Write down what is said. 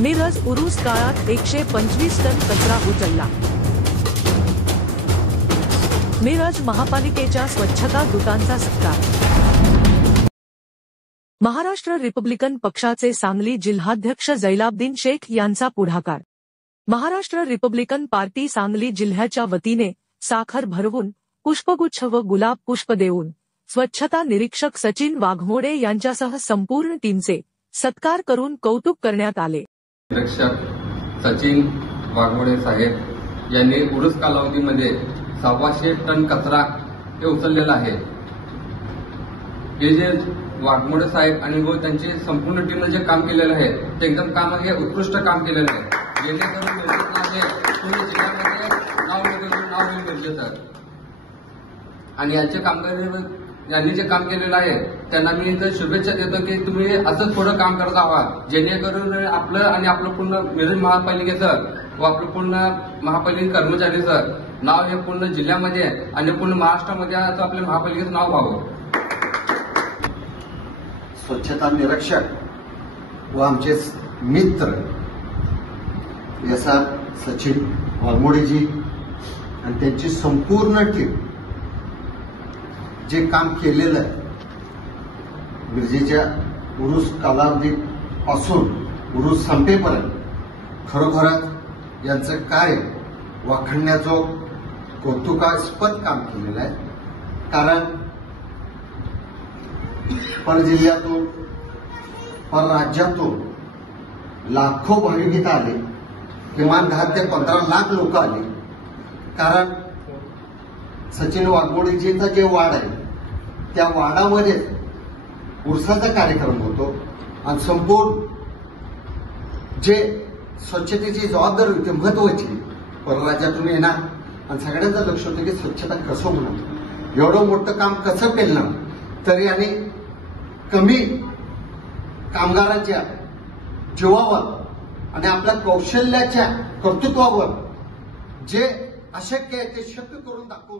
मिरज उरूस काळात 125 टन कचरा उचलला। मिरज महापालिकेच्या स्वच्छता दूतांचा सत्कार। महाराष्ट्र रिपब्लिकन पक्षाचे सांगली जिल्हाध्यक्ष जैलाब्दीन शेख यांचा पुढाकार। महाराष्ट्र रिपब्लिकन पार्टी सांगली जिल्ह्याच्या वतीने साखर भरवून पुष्पगुच्छ व गुलाब पुष्प देऊन स्वच्छता निरीक्षक सचिन वाघमोडे यांच्यासह संपूर्ण टीमचे सत्कार करून कौतुक करण्यात आले। निरीक्षक सचिन वाघमोडे साहेब यांनी उरूस कालावधीमध्ये 600 टन कचरा हे उचललेला आहे। हे जे वाघमोडे साहेब आणि व त्यांची संपूर्ण टीमने जे काम केलेलं आहे ते एकदम काम हे उत्कृष्ट काम केलेलं आहे, जेणेकरून पूर्ण जिल्ह्यामध्ये नाव होईल गरजेचं। आणि यांनी जे काम केलेलं आहे त्यांना मी इथं शुभेच्छा देतो की तुम्ही असंच पुढे काम करत आहात, जेणेकरून आपलं आणि आपलं पूर्ण मिरज महापालिकेचं व आपलं पूर्ण महापालिका कर्मचारीचं नाव हे पूर्ण जिल्ह्यामध्ये आणि पूर्ण महाराष्ट्रामध्ये आपल्या महापालिकेचं नाव व्हावं। स्वच्छता निरीक्षक व आमचे मित्र याचा सचिन वाघमोडेजी आणि त्यांची संपूर्ण टीम जे काम केलेलं आहे मिरजेच्या उरूस कालावधीपासून उरूस संपेपर्यंत खरोखरच यांचं कार्य वाखाणण्याजोग कौतुकास्पद काम केलेलं आहे। कारण परजिल्ह्यातून परराज्यातून लाखो भाविक इथं आले, किमान 10 ते 15 लाख लोक आले। कारण सचिन वाघमोडेजींचा जे वाड आहे त्या वाडामध्ये उरसाचा कार्यक्रम होतो आणि संपूर्ण जे स्वच्छतेची जबाबदारी होती महत्वाची परराज्यातून येणार आणि सगळ्यांचं लक्ष होतं की स्वच्छता कसं होणार, एवढं मोठं काम कसं पेलणार तरी आणि कमी कामगारांच्या जीवावर आणि आपल्या कौशल्याच्या कर्तृत्वावर जे अशक्य आहे ते शक्य करून दाखवून